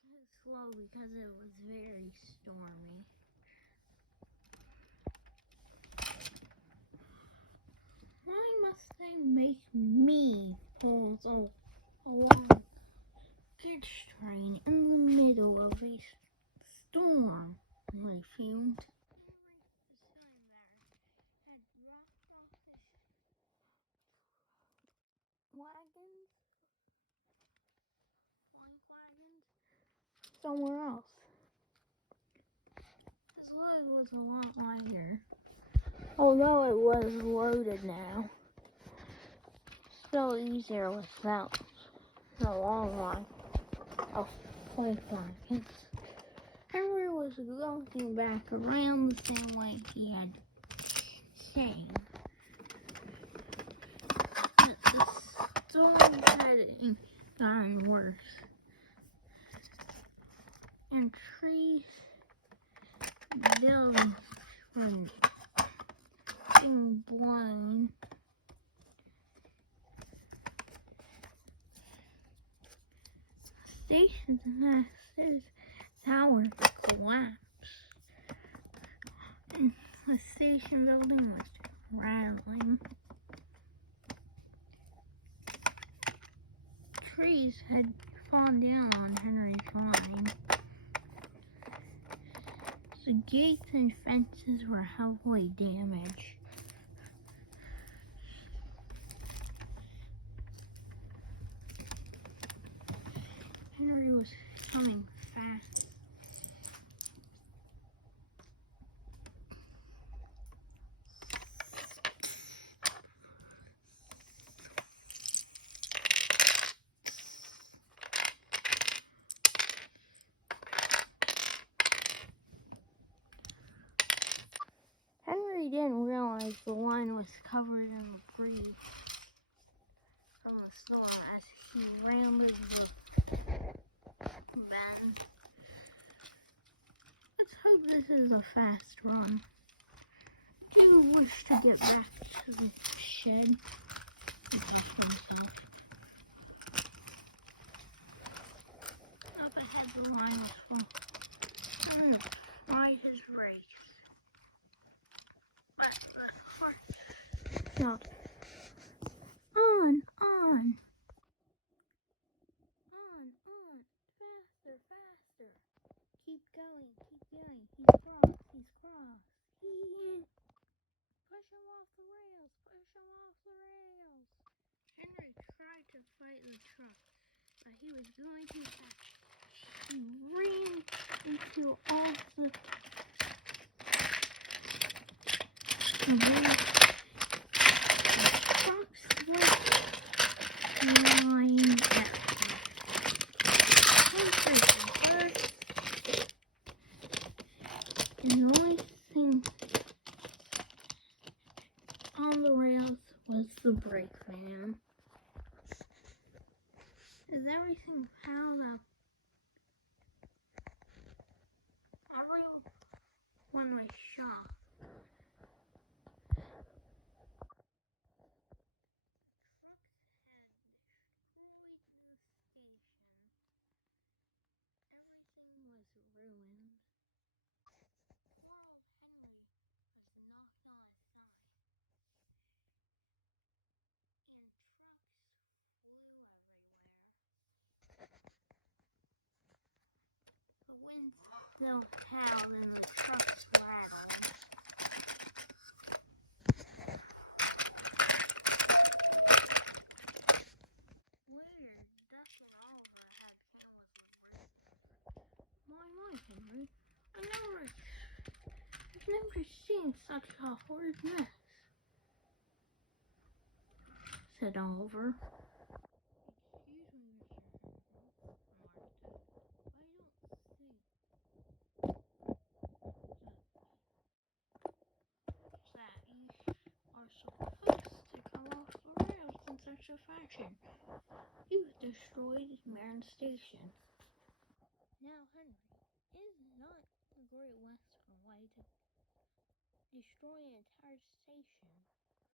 too slow because it was very stormy. Why must they make me pull so long goods train in the middle of a storm? I fumed. Wagons, somewhere else. This load was a lot lighter, although it was loaded now. Still easier without the long line of freight wagons. Henry was going back around the same way he had came. But the storm had gotten worse, and trees, buildings were being blown. Station's massive tower collapsed, and the station building was rattling. Trees had fallen down on Henry's line. The gates and fences were heavily damaged. Henry was coming fast. Henry didn't realize the line was covered in debris from the storm as he ran over the bend. Let's hope this is a fast run. Do you wish to get back to the shed? Up ahead, the line was full. Henry tried his race, but the horse shouted, on, faster, faster. Keep going. He's crossed. Push him off the rails. Henry tried to fight the truck, but he was going too fast. He ran into all the trucks were flying at and the only thing on the rails was the brake van. Is everything piled up? Everyone was shocked. No howled and the trucks rattled. Weird, Duck and Oliver had cameras with Why, Henry? I've never seen such a horrid mess, said Oliver. Fashion. You've destroyed Marin Station. Now, Henry, is not the Great Western way to destroy an entire station?